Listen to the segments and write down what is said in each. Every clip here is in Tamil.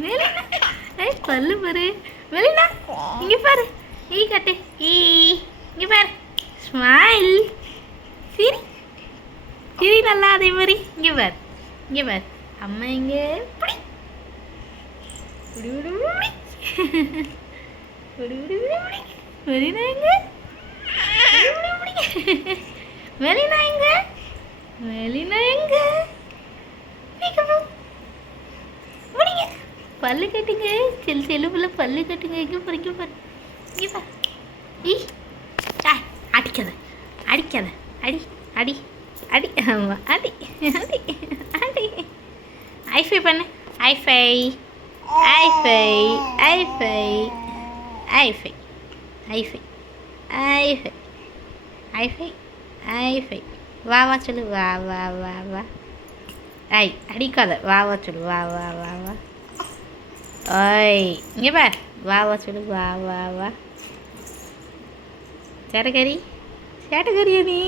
மெலினா ஏய் பல்லு பாரு மெலினா இங்கே பாரு ஈ கட்டு ஈ இங்கே பாரு ஸ்மைல் சிரி சிரி நல்லா அதே மாதிரி இங்கே பாரு இங்கே பாரு அம்மா இங்கே இப்படி இப்படி இப்படி இப்படி இப்படி இப்படி மெலினா எங்கே மெலினா எங்க மெலினா எங்க முடிங்க பல்லு கட்டுங்க செல்லுக்குள்ள பல்லு கட்டுங்க எங்கே பாரு இங்கே பாரு இங்கே பாரு ஈ அடிக்காத அடிக்காத அடி அடி அடி ஆமாம் அடி அடி அடி ஐஃபை பண்ணு ஐஃபை ஐஃபை ஐஃபை ஐஃபை ஐஃபை ஐஃபை ஐஃபை ஐஃபை வா வா சொல்லு வா வா வா வா ஐ அடிக்காத வா வா சொல்லு வா வா வா வா ஓய் இங்கே பார் வா வா சொல்லு வா வா வா சேட்டக்கறி சேட்டக்கறியா நீ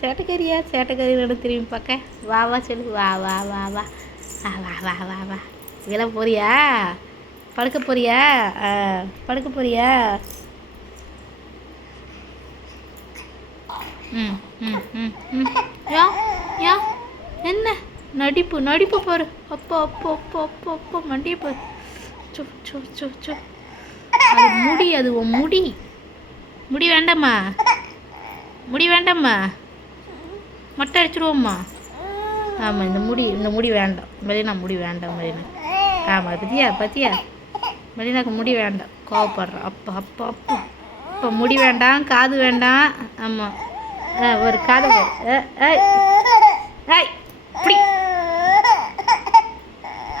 சேட்டக்கறியா சேட்டக்கறி நடு திரும்பி பார்க்க வா வா சொல்லு வா வா வா வா வா வா வா வா வா விழ போறியா படுக்க போறியா படுக்க போறியா ம் ம் ம் ம் யா யா என்ன நடிப்பு நடிப்பு பாரு அப்பா அப்பா அப்பா அப்பா அப்பா மண்டியை பாரு சோ சோ சோ சோ அது முடி அது உன் முடி முடி வேண்டாம்மா முடி வேண்டாம்மா மொட்டை அடிச்சிடுவோம்மா ஆமாம் இந்த முடி வேண்டாம் மெலினா முடி வேண்டாம் மெலினா ஆமாம் பத்தியா பத்தியா மெலினாக்கு முடி வேண்டாம் கோவப்படுறோம் அப்பா அப்பா அப்பா இப்போ முடி வேண்டாம் காது வேண்டாம் ஆமாம் ஒரு காது ஏய் ஏய் இப்படி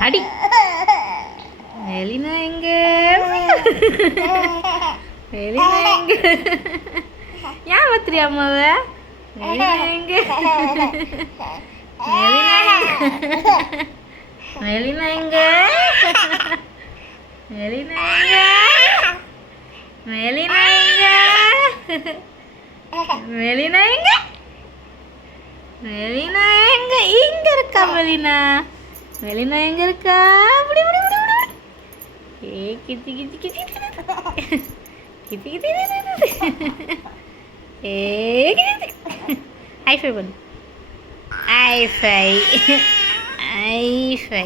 அடி மெலினா எங்க மெலினா எங்க ஏன் பத்திரியா அம்மாவ மெலினா எங்க மெலினா மெலினா எங்க மெலினா எங்க மெலினா எங்க மெலினா எங்க மெலினா எங்க இங்க இருக்கா மெலினா மெலினா எங்க இருக்கா அப்படி அப்படி அப்படி ஏ கிச்சி கிச்சி கிச்சி கிச்சி கிச்சி ஏ ஐஃபை பண்ணு ஐஃபை ஐஃபை